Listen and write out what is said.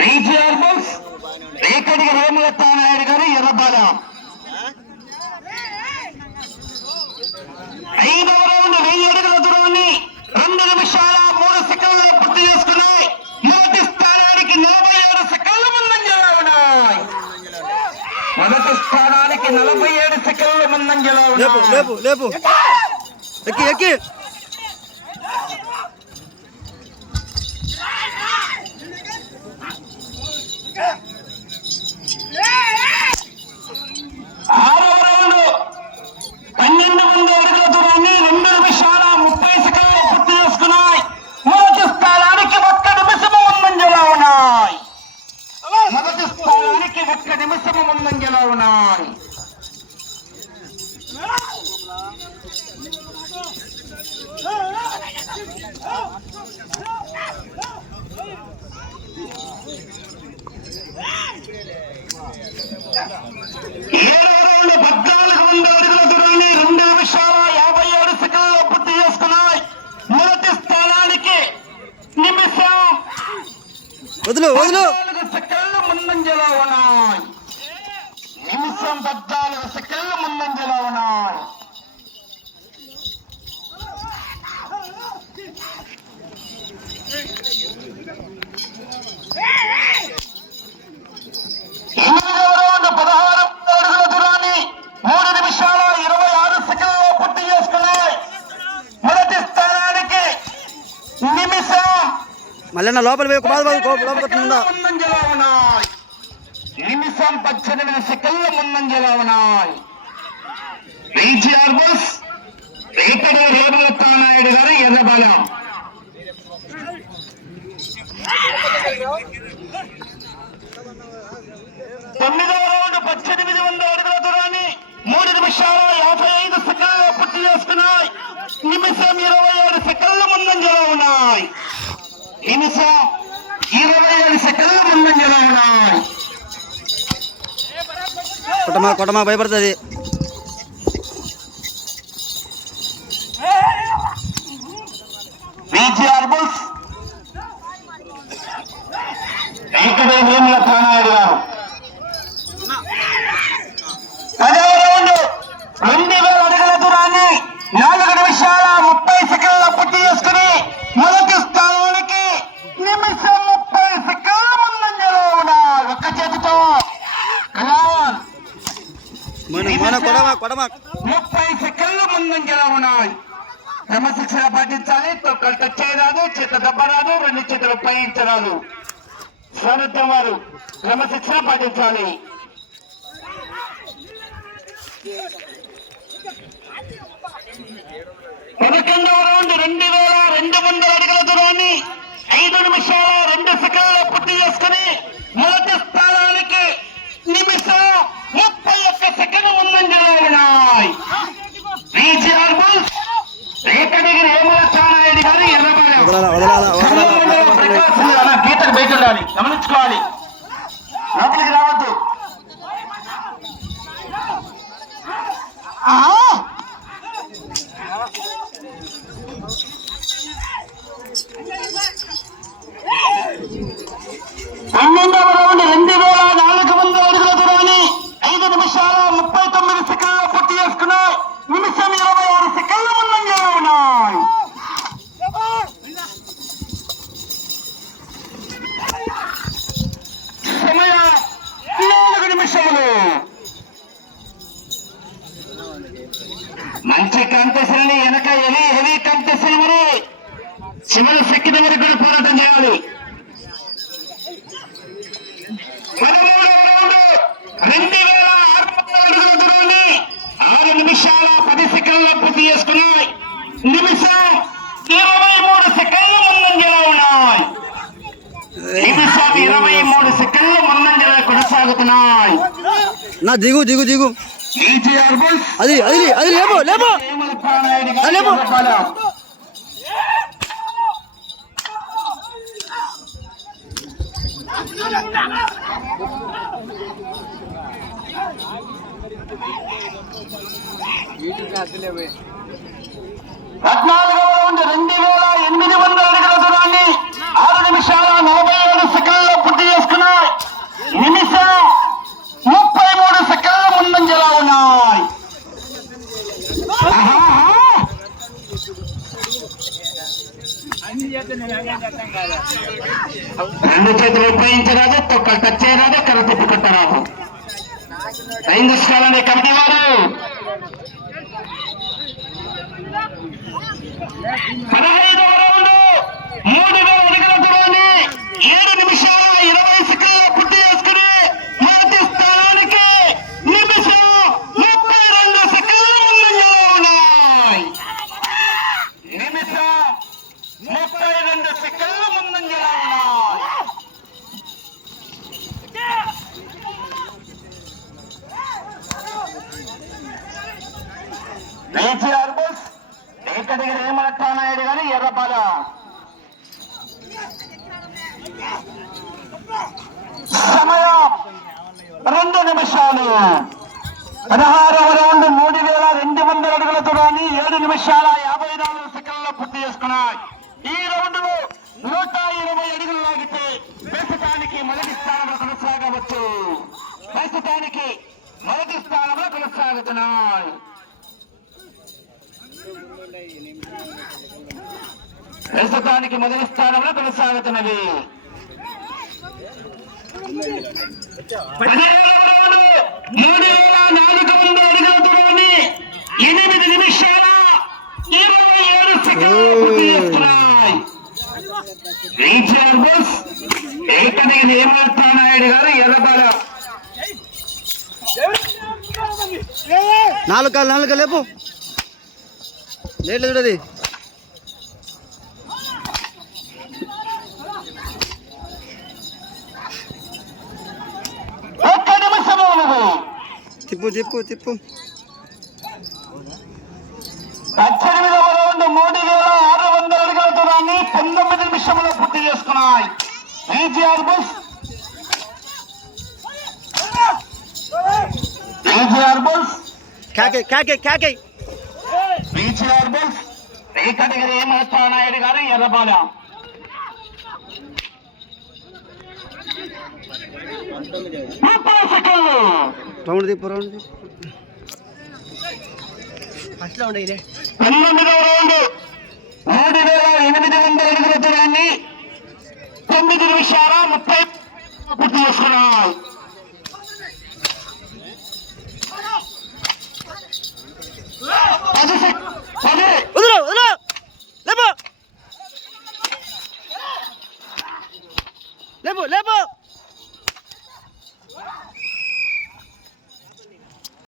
రీజియర్ books రేకడికి హేమలత నాయుడు గారు ఎర్రబాలెం. ఐదవ రౌండ్ వెయ్యి అడుగుల దూరాన్ని రెండు నిమిషాల మూడు సెకండ్లు పూర్తి చేసుకున్నాయి. మొదటి స్థానానికి నలభై ఏడు సెకండ్లు ముందంజలో ఉన్నాయి. మొదటి స్థానానికి నలభై ఏడు సెకండ్లు ముందంజలో ఉన్నాయి. వదులు వదులు. పద్నాలుగు సెకండ్లు ముందంజలో ఉన్నాయి. నిమిషం పద్నాలుగు సెకండ్లు ముందంజలో ఉన్నాయి. ఎనిమిదవ రౌండ్ పదహారు అడుగుల దూరాన్ని మూడు నిమిషాల ఇరవై ఆరు సెకండ్లు పూర్తి చేసుకున్నాయి మొదటి స్థానానికి నిమిషం మళ్ళీ లోపల పోయి ఒక బాధ బాధ లోపల నిమిషం పద్దెనిమిది సెకండ్ల ముందంజలో ఉన్నాయి బస్ రేపటి నాయుడు గారు ఎర్రబలం. తొమ్మిదవ రౌండ్ పద్దెనిమిది వందల అడుగుల దూరాన్ని మూడు నిమిషాల యాభై ఐదు సెకండ్లు పూర్తి చేసుకున్నాయి. నిమిషం ఇరవై ఏడు సెకండ్ల ముందంజలో ఉన్నాయి నిమిషం ఇరవై ఏడు సెకండ్ల ముందంజలో ఉన్నాయి కొట్టమా కొట్టమా భయపడుతుంది బీజీఆర్ బుల్స్ వెంకటే వేముల నాయుడు గారు పదవ రౌండ్ రెండు వేల అడుగుల దూరాన్ని నాలుగు నిమిషాల ముప్పై సెకండ్ల పూర్తి చేసుకుని మొదటి స్థానానికి నిమిషం ముప్పై సెకండ్ల ముందంజలో ఉన్నారు ఒక్క చేతితో కలాన్ మన మన కొడమా కొడమా ముప్పై సెకండ్లు ముందంజలో ఉన్నాయి. క్రమశిక్షణ పాటించాలి తొక్కలు టచ్ చేయరాదు చేత దెబ్బరాదు రెండు చేతులు పయించరాదు. స్వాగతం వారు. క్రమశిక్షణ పాటించాలి. పదకొండవ రౌండ్ రెండు వేల రెండు వందల అడుగుల దూరాన్ని ఐదు నిమిషాల రెండు సెకండ్లు పూర్తి చేసుకుని లోపలికి రావద్దు చివరి శక్తి వరకు కూడా పోరాటం చేయాలి. రౌండ్ వేల ఆరు దూరాన్ని నిమిషాల పది సెకండ్ల పూర్తి చేసుకున్నాయి. నిమిషం ఇరవై మూడు సెకండ్లు ముందంజలో ఉన్నాయి. నిమిషం ఇరవై మూడు సెకండ్లు ముందంజలో కొనసాగుతున్నాయి. నా దిగు దిగు దిగు. అది అది అది లేపు లేపు. వేముల పద్నాలుగవ రౌండ్ రెండు వేల ఎనిమిది వందల అడుగుల దూరాన్ని ఆరు నిమిషాల నలభై ఏడు సెకండ్ల పూర్తి రెండు చేతులు ఉపయోగించరాదు తొక్కలు టచ్ చేయరాదు కర్ర తిప్పుకుంటారాదు. ఐదు కమిటీ వారు పదహైదవ రౌండ్ మూడు వేల అడుగుల దూరాన్ని ఏడు నిమిషాల ఇరవై సెకండ్ల పూర్తి చేసుకుని మొదటి స్థానానికి నిమిషం ముప్పై రెండు సెకండ్ల ముందంజలో ఉన్నాయి నిమిషం ముప్పై రెండు సెకండ్ల ముందంజలో ఉన్నాయి కేసీఆర్ బస్ ఏకడిగిన ఏమంటానాయుడు గారి ఎర్రపాల సమయం రెండు నిమిషాలు. పదహారవ రౌండ్ మూడు వేల రెండు వందల అడుగుల దూరాన్ని ఏడు నిమిషాల యాభై నాలుగు సెకండ్లలో పూర్తి చేసుకున్నాయి. ఈ రౌండ్లో నూట ఇరవై అడుగులు లాగితే ప్రస్తుతానికి మొదటి స్థానంలో కొనసాగవచ్చు. ప్రస్తుతానికి మొదటి స్థానంలో కొనసాగుతున్నాయి. ప్రస్తుతానికి మొదటి స్థానంలో కొనసాగుతున్నది. మూడు వేల నాలుగు వందల అడుగుల దూరాన్ని ఎనిమిది నిమిషాల ఇరవై ఏడు సెకండ్లు పూర్తి బస్ ఏకదిగి నియమానాయుడు గారు ఎర్రబాల నాలుగు నాలుగు లేపు. లేట్లేదు చూడది తిప్పు తిప్పు తిప్పు. పద్దెనిమిదవ రౌండ్ మూడు వేల ఆరు వందల అడుగుల దూరాన్ని పంతొమ్మిది నిమిషంలో పూర్తి చేసుకున్నాయి. ఈజీఆర్ బస్ ఈజీఆర్ బస్ కాకే కాకే కాకే. ఈజీఆర్ బస్ రేకటగిరి నాయుడు గారు ఎర్రబాల ముప్పై సెకండ్లు. రౌండ్ తిప్పు రౌండ్ తిప్పు పంతొమ్మిదవ రౌండ్. మూడు వేల ఎనిమిది వందల అడుగుల దూరాన్ని తొమ్మిది నిమిషాల ముప్పై పూర్తి చేసుకున్నాం. పది సెక్- పది